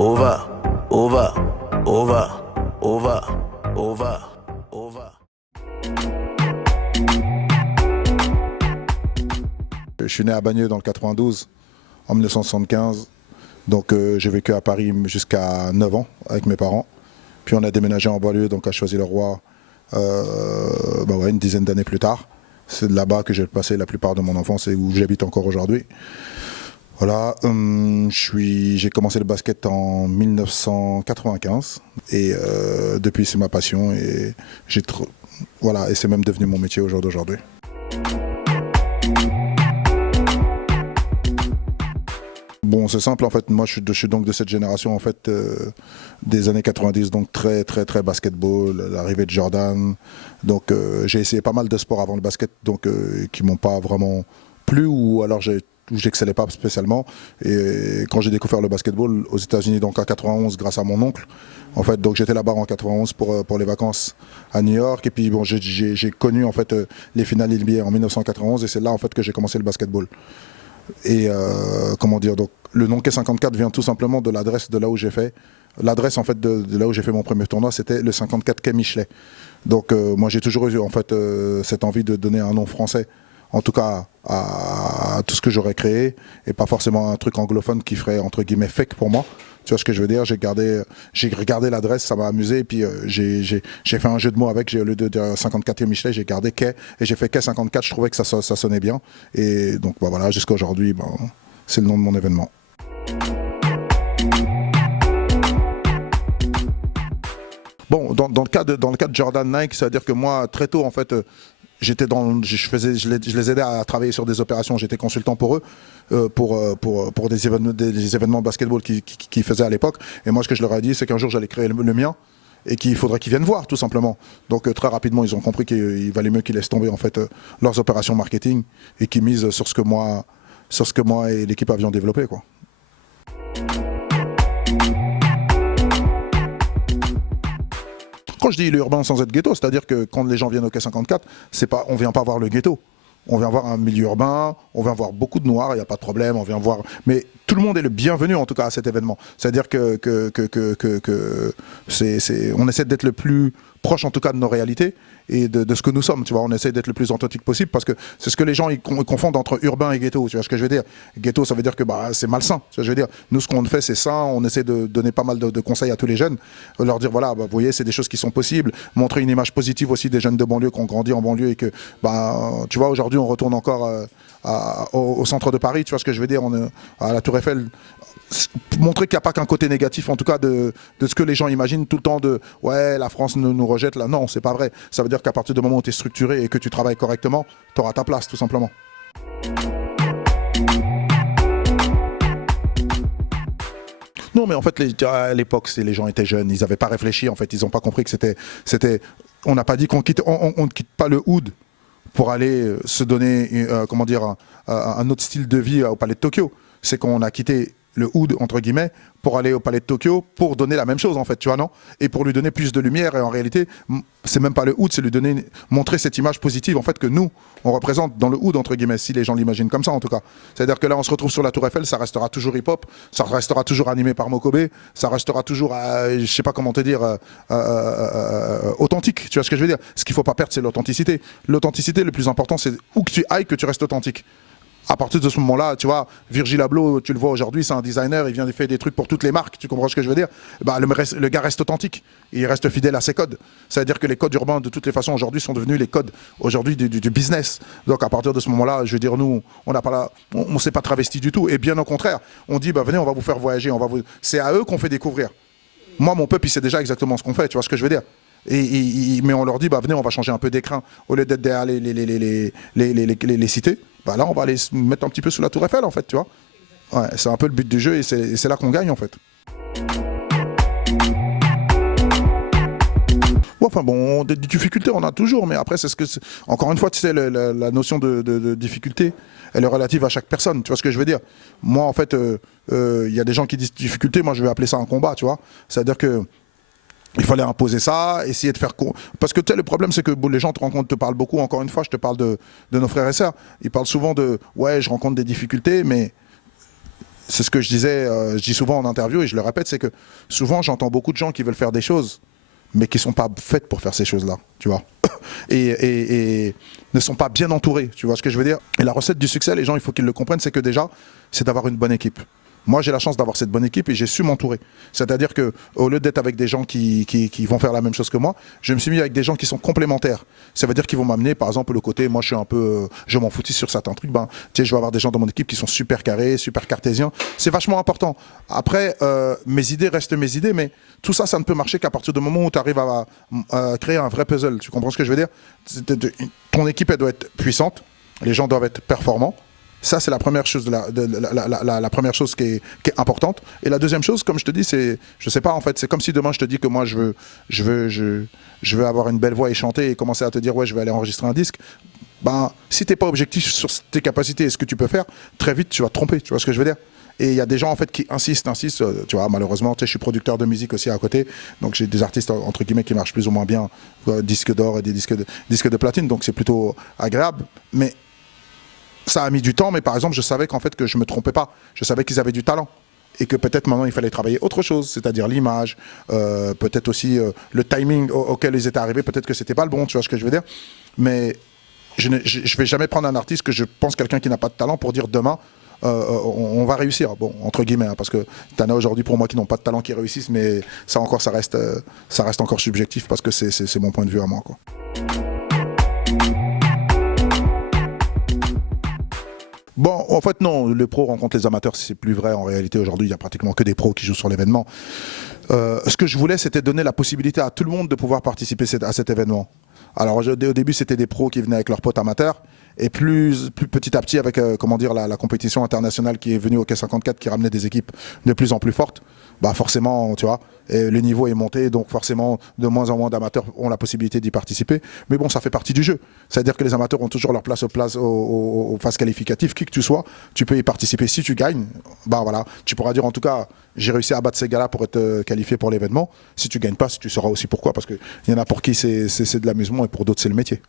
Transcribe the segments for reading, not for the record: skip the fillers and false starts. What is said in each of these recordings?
over, over, over, over, over, over. Je suis né à Bagneux dans le 92, en 1975. Donc j'ai vécu à Paris jusqu'à 9 ans avec mes parents. Puis on a déménagé en banlieue, donc à Choisy-le-Roi, une dizaine d'années plus tard. C'est de là-bas que j'ai passé la plupart de mon enfance et où j'habite encore aujourd'hui. Voilà, j'ai commencé le basket en 1995 et depuis c'est ma passion et et c'est même devenu mon métier au jour d'aujourd'hui. Bon, c'est simple en fait, moi je suis donc de cette génération en fait des années 90, donc très basketball, l'arrivée de Jordan. Donc j'ai essayé pas mal de sports avant le basket, donc qui m'ont pas vraiment plu ou alors j'excellais pas spécialement. Et quand j'ai découvert le basketball aux États-Unis, donc en 91, grâce à mon oncle, en fait, donc j'étais là-bas en 91 pour les vacances à New York. Et puis bon, j'ai connu en fait les finales NBA en 1991 et c'est là en fait que j'ai commencé le basketball. Et donc le nom K54 vient tout simplement de l'adresse de là où j'ai fait. L'adresse en fait de là où j'ai fait mon premier tournoi, c'était le 54 Quai Michelet. Donc moi j'ai toujours eu en fait cette envie de donner un nom français, en tout cas à tout ce que j'aurais créé, et pas forcément un truc anglophone qui ferait entre guillemets fake pour moi. Tu vois ce que je veux dire? J'ai regardé l'adresse, ça m'a amusé, et puis j'ai fait un jeu de mots avec, au lieu de dire 54e Michelet, j'ai gardé Quai, et j'ai fait Quai 54, je trouvais que ça sonnait bien. Et donc voilà, jusqu'à aujourd'hui, c'est le nom de mon événement. Bon, dans le cas de Jordan Nike, c'est-à-dire que moi, très tôt, en fait, je les aidais à travailler sur des opérations, j'étais consultant pour eux, pour des événements de basketball qu'ils faisaient à l'époque. Et moi, ce que je leur ai dit, c'est qu'un jour, j'allais créer le mien et qu'il faudrait qu'ils viennent voir, tout simplement. Donc très rapidement, ils ont compris qu'il valait mieux qu'ils laissent tomber en fait, leurs opérations marketing et qu'ils misent sur ce que moi et l'équipe avions développé, quoi. Quand je dis l'urbain sans être ghetto, c'est-à-dire que quand les gens viennent au Quai 54, on ne vient pas voir le ghetto. On vient voir un milieu urbain, on vient voir beaucoup de noirs, il n'y a pas de problème, on vient voir... Mais tout le monde est le bienvenu en tout cas à cet événement. C'est-à-dire on essaie d'être le plus proche en tout cas de nos réalités et de ce que nous sommes, tu vois. On essaie d'être le plus authentique possible parce que c'est ce que les gens ils confondent entre urbain et ghetto, tu vois ce que je veux dire. Ghetto, ça veut dire que c'est malsain, tu vois ce que je veux dire. Nous, ce qu'on fait, c'est sain, on essaie de donner pas mal de conseils à tous les jeunes, leur dire voilà, vous voyez, c'est des choses qui sont possibles, montrer une image positive aussi des jeunes de banlieue qui ont grandi en banlieue et que, tu vois, aujourd'hui, on retourne encore au centre de Paris, tu vois ce que je veux dire, à la Tour Eiffel. Montrer qu'il n'y a pas qu'un côté négatif, en tout cas de ce que les gens imaginent tout le temps de ouais, la France nous rejette là. Non, c'est pas vrai. Ça veut dire qu'à partir du moment où tu es structuré et que tu travailles correctement, tu auras ta place, tout simplement. Non, mais en fait, à l'époque, les gens étaient jeunes, ils n'avaient pas réfléchi, en fait, ils n'ont pas compris que c'était. On n'a pas dit qu'on ne quitte pas le hood pour aller se donner, un autre style de vie au Palais de Tokyo. C'est qu'on a quitté le hood, entre guillemets, pour aller au Palais de Tokyo, pour donner la même chose, en fait, tu vois, non? Et pour lui donner plus de lumière, et en réalité, c'est même pas le hood, c'est montrer cette image positive, en fait, que nous, on représente dans le hood, entre guillemets, si les gens l'imaginent comme ça, en tout cas. C'est-à-dire que là, on se retrouve sur la Tour Eiffel, ça restera toujours hip-hop, ça restera toujours animé par Mokobe, ça restera toujours, je sais pas comment te dire, authentique, tu vois ce que je veux dire? Ce qu'il faut pas perdre, c'est l'authenticité. L'authenticité, le plus important, c'est où que tu ailles, que tu restes authentique. À partir de ce moment-là, tu vois, Virgil Abloh, tu le vois aujourd'hui, c'est un designer, il vient de faire des trucs pour toutes les marques, tu comprends ce que je veux dire? Le gars reste authentique, il reste fidèle à ses codes. C'est-à-dire que les codes urbains, de toutes les façons, aujourd'hui, sont devenus les codes aujourd'hui du business. Donc à partir de ce moment-là, je veux dire, nous, on ne s'est pas travesti du tout. Et bien au contraire, on dit, venez, on va vous faire voyager, c'est à eux qu'on fait découvrir. Moi, mon peuple, il sait déjà exactement ce qu'on fait, tu vois ce que je veux dire? Mais on leur dit, venez, on va changer un peu d'écrin. Au lieu d'être derrière les cités, là, on va les mettre un petit peu sous la Tour Eiffel, en fait, tu vois. Ouais, c'est un peu le but du jeu et c'est là qu'on gagne, en fait. Enfin bon, des difficultés, on a toujours, mais après, encore une fois, tu sais, la notion de difficulté, elle est relative à chaque personne, tu vois ce que je veux dire? Moi, en fait, y a des gens qui disent difficulté, moi, je vais appeler ça un combat, tu vois. C'est-à-dire que il fallait imposer ça, essayer de faire... Parce que tu sais, le problème, c'est que les gens te parlent beaucoup, encore une fois, je te parle de nos frères et sœurs. Ils parlent souvent de « ouais, je rencontre des difficultés », mais c'est ce que je dis souvent en interview et je le répète, c'est que souvent j'entends beaucoup de gens qui veulent faire des choses, mais qui ne sont pas faites pour faire ces choses-là, tu vois. Et ne sont pas bien entourés, tu vois ce que je veux dire. Et la recette du succès, les gens, il faut qu'ils le comprennent, c'est que déjà, c'est d'avoir une bonne équipe. Moi, j'ai la chance d'avoir cette bonne équipe et j'ai su m'entourer. C'est-à-dire qu'au lieu d'être avec des gens qui vont faire la même chose que moi, je me suis mis avec des gens qui sont complémentaires. Ça veut dire qu'ils vont m'amener, par exemple, le côté, moi, je suis un peu, je m'en foutis sur certains trucs. Ben, tu sais, je vais avoir des gens dans mon équipe qui sont super carrés, super cartésiens. C'est vachement important. Après, mes idées restent mes idées, mais tout ça, ça ne peut marcher qu'à partir du moment où tu arrives à créer un vrai puzzle. Tu comprends ce que je veux dire? Ton équipe, elle doit être puissante. Les gens doivent être performants. Ça, c'est la première chose, la première chose qui est importante. Et la deuxième chose, comme je te dis, c'est, je sais pas, en fait, c'est comme si demain je te dis que moi, je veux avoir une belle voix et chanter et commencer à te dire, ouais, je vais aller enregistrer un disque. Ben, si t'es pas objectif sur tes capacités et ce que tu peux faire, très vite, tu vas te tromper. Tu vois ce que je veux dire? Et il y a des gens en fait qui insistent, tu vois, malheureusement, tu sais, je suis producteur de musique aussi à côté, donc j'ai des artistes entre guillemets qui marchent plus ou moins bien, disques d'or et des disques de platine, donc c'est plutôt agréable. Mais ça a mis du temps, mais par exemple, je savais qu'en fait que je me trompais pas, je savais qu'ils avaient du talent. Et que peut-être maintenant il fallait travailler autre chose, c'est-à-dire l'image, peut-être aussi le timing auquel ils étaient arrivés, peut-être que c'était pas le bon, tu vois ce que je veux dire. Mais je vais jamais prendre un artiste que je pense quelqu'un qui n'a pas de talent pour dire demain on va réussir, bon, entre guillemets, hein, parce que tu en as aujourd'hui pour moi qui n'ont pas de talent qui réussissent, mais ça encore, ça reste encore subjectif parce que c'est mon point de vue à moi, quoi. Bon, en fait, non, les pros rencontrent les amateurs, c'est plus vrai en réalité. Aujourd'hui, il n'y a pratiquement que des pros qui jouent sur l'événement. Ce que je voulais, c'était donner la possibilité à tout le monde de pouvoir participer à cet événement. Alors, au début, c'était des pros qui venaient avec leurs potes amateurs. Et plus petit à petit, avec comment dire, la compétition internationale qui est venue au K54, qui ramenait des équipes de plus en plus fortes, bah forcément, tu vois, et le niveau est monté, donc forcément, de moins en moins d'amateurs ont la possibilité d'y participer. Mais bon, ça fait partie du jeu. C'est-à-dire que les amateurs ont toujours leur place aux phases qualificatives. Qui que tu sois, tu peux y participer. Si tu gagnes, bah voilà, tu pourras dire en tout cas, j'ai réussi à battre ces gars-là pour être qualifié pour l'événement. Si tu gagnes pas, tu sauras aussi pourquoi, parce qu'il y en a pour qui c'est de l'amusement et pour d'autres c'est le métier.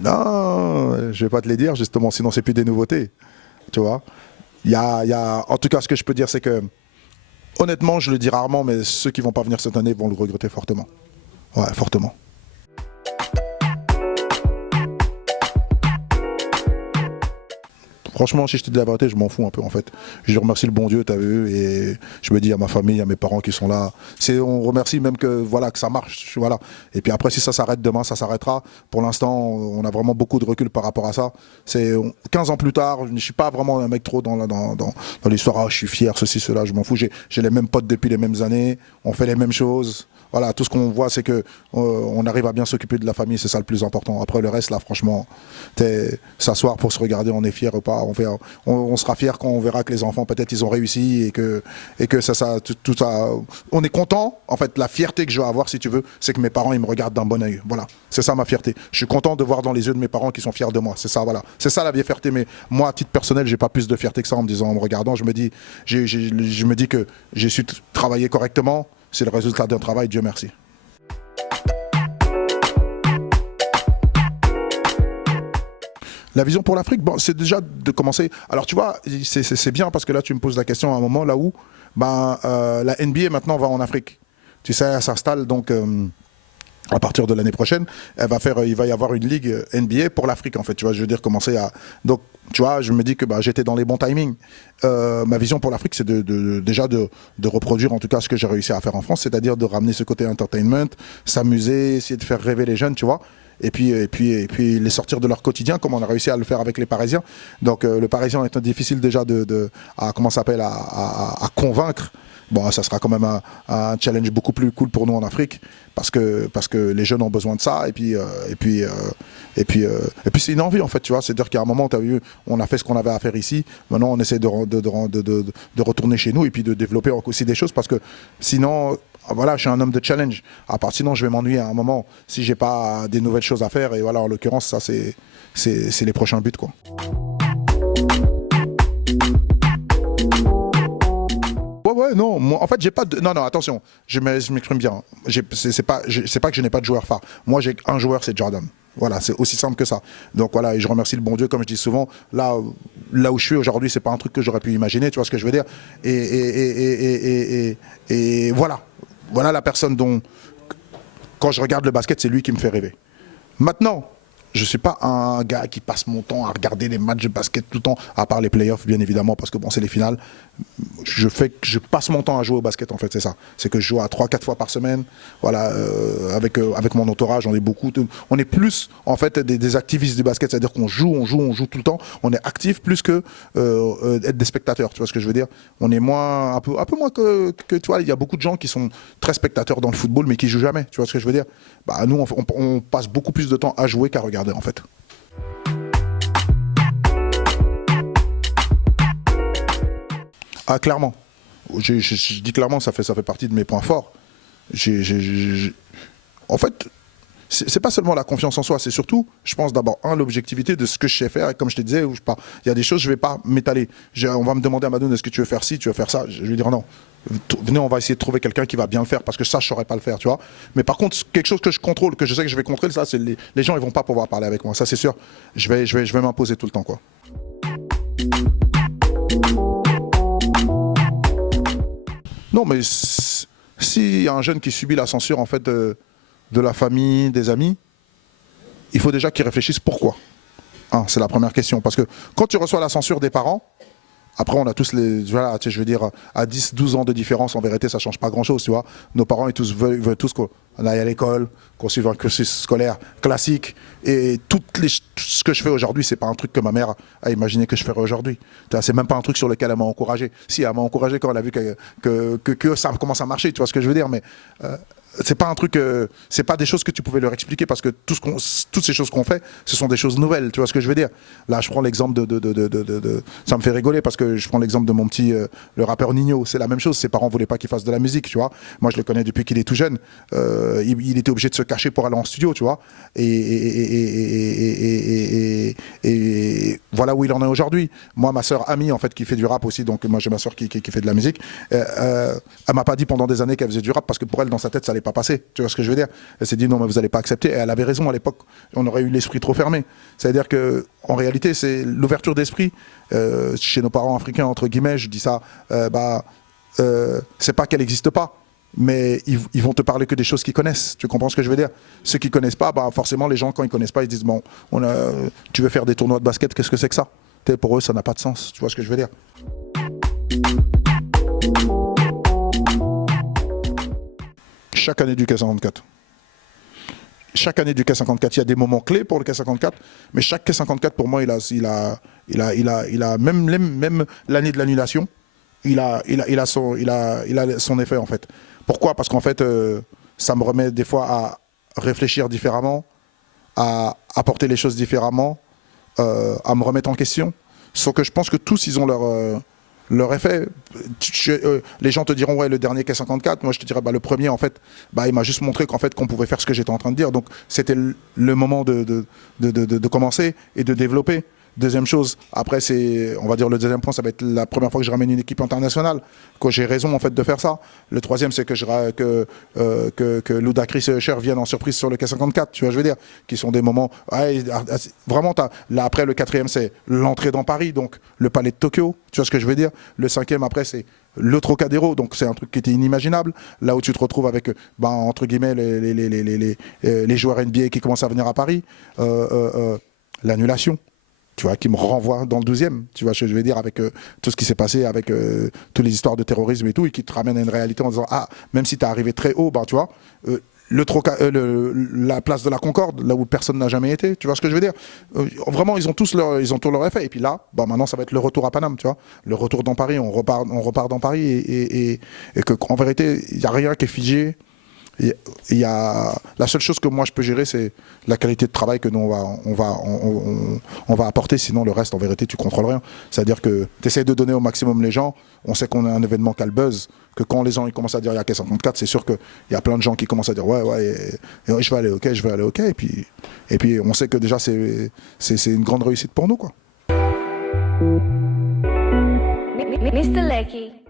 Non, je vais pas te les dire justement, sinon c'est plus des nouveautés, tu vois. En tout cas, ce que je peux dire, c'est que honnêtement, je le dis rarement, mais ceux qui vont pas venir cette année vont le regretter fortement. Ouais, fortement. Franchement, si je te dis la vérité, je m'en fous un peu en fait. Je remercie le bon Dieu, t'as vu, et je me dis à ma famille, à mes parents qui sont là. On remercie même que voilà que ça marche, voilà. Et puis après, si ça s'arrête demain, ça s'arrêtera. Pour l'instant, on a vraiment beaucoup de recul par rapport à ça. 15 ans plus tard, je ne suis pas vraiment un mec trop dans l'histoire. Ah, je suis fier, ceci, cela, je m'en fous. J'ai les mêmes potes depuis les mêmes années. On fait les mêmes choses. Voilà, tout ce qu'on voit, c'est que on arrive à bien s'occuper de la famille, c'est ça le plus important. Après le reste, là, franchement, s'asseoir pour se regarder, on est fier ou pas. On sera fier quand on verra que les enfants, peut-être, ils ont réussi et que tout ça. On est content. En fait, la fierté que je vais avoir, si tu veux, c'est que mes parents, ils me regardent d'un bon œil. Voilà, c'est ça ma fierté. Je suis content de voir dans les yeux de mes parents qu'ils sont fiers de moi. C'est ça, voilà. C'est ça la vieille fierté. Mais moi, à titre personnel, j'ai pas plus de fierté que ça en me regardant. Je me dis que j'ai su travailler correctement. C'est le résultat d'un travail, Dieu merci. La vision pour l'Afrique, bon, c'est déjà de commencer. Alors tu vois, c'est bien parce que là tu me poses la question à un moment là où la NBA maintenant va en Afrique. Tu sais, elle s'installe donc à partir de l'année prochaine, il va y avoir une ligue NBA pour l'Afrique en fait. Tu vois, je veux dire commencer à. Donc tu vois, je me dis que j'étais dans les bons timings. Ma vision pour l'Afrique, c'est déjà de reproduire en tout cas ce que j'ai réussi à faire en France, c'est-à-dire de ramener ce côté entertainment, s'amuser, essayer de faire rêver les jeunes, tu vois. Et puis les sortir de leur quotidien, comme on a réussi à le faire avec les Parisiens. Donc le Parisien est difficile déjà à convaincre. Bon, ça sera quand même un challenge beaucoup plus cool pour nous en Afrique parce que les jeunes ont besoin de ça et puis c'est une envie en fait, tu vois. C'est-à-dire qu'à un moment, tu as vu, on a fait ce qu'on avait à faire ici. Maintenant, on essaie de retourner chez nous et puis de développer aussi des choses parce que sinon, voilà, je suis un homme de challenge. Sinon, je vais m'ennuyer à un moment si j'ai pas des nouvelles choses à faire. Et voilà, en l'occurrence, ça c'est les prochains buts, quoi. Ouais, non, moi, en fait, j'ai pas de. Non, attention, je m'exprime bien. C'est pas que je n'ai pas de joueur phare. Moi, j'ai un joueur, c'est Jordan. Voilà, c'est aussi simple que ça. Donc voilà, et je remercie le bon Dieu, comme je dis souvent, là où je suis aujourd'hui, c'est pas un truc que j'aurais pu imaginer, tu vois ce que je veux dire. Et voilà, voilà la personne dont, quand je regarde le basket, c'est lui qui me fait rêver. Maintenant, je ne suis pas un gars qui passe mon temps à regarder les matchs de basket tout le temps, à part les playoffs, bien évidemment, parce que bon, c'est les finales. Je passe mon temps à jouer au basket, en fait, c'est ça. C'est que je joue à 3-4 fois par semaine. Voilà, avec mon entourage, on est beaucoup. On est plus, en fait, des activistes du basket, c'est-à-dire qu'on joue tout le temps. On est actif plus que être des spectateurs, tu vois ce que je veux dire. On est moins, un peu moins que tu vois, il y a beaucoup de gens qui sont très spectateurs dans le football, mais qui jouent jamais, tu vois ce que je veux dire. Bah, nous, on passe beaucoup plus de temps à jouer qu'à regarder, en fait. Ah, clairement. Je dis clairement, ça fait partie de mes points forts. En fait, c'est pas seulement la confiance en soi, c'est surtout, je pense d'abord, l'objectivité de ce que je sais faire. Et comme je te disais, il y a des choses, je vais pas m'étaler. On va me demander à Madoun, est-ce que tu veux faire ci, tu veux faire ça? Je vais dire non. Venez, on va essayer de trouver quelqu'un qui va bien le faire, parce que ça, je saurais pas le faire, tu vois. Mais par contre, quelque chose que je contrôle, que je sais que je vais contrôler, ça, c'est les gens, ils vont pas pouvoir parler avec moi. Ça, c'est sûr. Je vais m'imposer tout le temps, quoi. Non, mais s'il y a un jeune qui subit la censure, en fait, de la famille, des amis, il faut déjà qu'il réfléchisse pourquoi. C'est la première question. Parce que quand tu reçois la censure des parents, après on a tous voilà, je veux dire, à 10, 12 ans de différence, en vérité, ça ne change pas grand-chose, tu vois. Nos parents, ils veulent tous qu'on aille à l'école, qu'on suive un cursus scolaire classique. Et tout ce que je fais aujourd'hui, c'est pas un truc que ma mère a imaginé que je ferais aujourd'hui. C'est même pas un truc sur lequel elle m'a encouragé. Si, elle m'a encouragé quand elle a vu que ça commence à marcher, tu vois ce que je veux dire. Mais c'est pas un truc, c'est pas des choses que tu pouvais leur expliquer, parce que toutes ces choses qu'on fait, ce sont des choses nouvelles, tu vois ce que je veux dire. Là, je prends l'exemple ça me fait rigoler, parce que je prends l'exemple de mon petit, le rappeur Nino. C'est la même chose, ses parents voulaient pas qu'il fasse de la musique, tu vois. Moi, je le connais depuis qu'il est tout jeune. Il était obligé de se cacher pour aller en studio, tu vois. Et voilà où il en est aujourd'hui. Moi, ma sœur Ami, en fait, qui fait du rap aussi, donc moi j'ai ma sœur qui fait de la musique, elle m'a pas dit pendant des années qu'elle faisait du rap, parce que pour elle, dans sa tête, ça allait pas passer, tu vois ce que je veux dire. Elle s'est dit non, mais vous allez pas accepter, et elle avait raison. À l'époque, on aurait eu l'esprit trop fermé. C'est-à-dire que en réalité, c'est l'ouverture d'esprit chez nos parents africains, entre guillemets, je dis ça, c'est pas qu'elle n'existe pas, mais ils vont te parler que des choses qu'ils connaissent. Tu comprends ce que je veux dire? Ceux qui connaissent pas, forcément, les gens, quand ils connaissent pas, ils disent bon, tu veux faire des tournois de basket, qu'est-ce que c'est que ça? Pour eux, ça n'a pas de sens. Tu vois ce que je veux dire? Chaque année du K54. Chaque année du K54, il y a des moments clés pour le K54, mais chaque K54, pour moi, il a même l'année de l'annulation, il a son effet, en fait. Pourquoi? Parce qu'en fait, ça me remet des fois à réfléchir différemment, à apporter les choses différemment, à me remettre en question. Sauf que je pense que tous, ils ont leur effet. Les gens te diront ouais, le dernier K54, moi je te dirais le premier, en fait, il m'a juste montré qu'en fait qu'on pouvait faire ce que j'étais en train de dire. Donc c'était le moment de commencer et de développer. Deuxième chose, après on va dire le deuxième point, ça va être la première fois que je ramène une équipe internationale, que j'ai raison en fait de faire ça. Le troisième, c'est que Ludacris et Usher viennent en surprise sur le K54, tu vois, je veux dire, qui sont des moments, vraiment, là après le quatrième, c'est l'entrée dans Paris, donc le palais de Tokyo, tu vois ce que je veux dire. Le cinquième, après, c'est le Trocadéro, donc c'est un truc qui était inimaginable, là où tu te retrouves avec, entre guillemets, les joueurs NBA qui commencent à venir à Paris, l'annulation, tu vois, qui me renvoie dans le 12e, tu vois ce que je veux dire, avec tout ce qui s'est passé, avec toutes les histoires de terrorisme et tout, et qui te ramène à une réalité en disant, même si tu es arrivé très haut, tu vois, la place de la Concorde, là où personne n'a jamais été, tu vois ce que je veux dire. Vraiment, ils ont tous leur effet. Et puis là, maintenant, ça va être le retour à Paname, tu vois, le retour dans Paris, on repart dans Paris, et qu'en vérité, il n'y a rien qui est figé. La seule chose que moi je peux gérer, c'est la qualité de travail que nous on va apporter, sinon le reste en vérité tu contrôles rien. C'est-à-dire que tu essaies de donner au maximum les gens, on sait qu'on a un événement qui a le buzz, que quand les gens ils commencent à dire il y a K54, c'est sûr qu'il y a plein de gens qui commencent à dire ouais je vais aller ok, et puis on sait que déjà c'est une grande réussite pour nous, quoi. Mr. Lecky.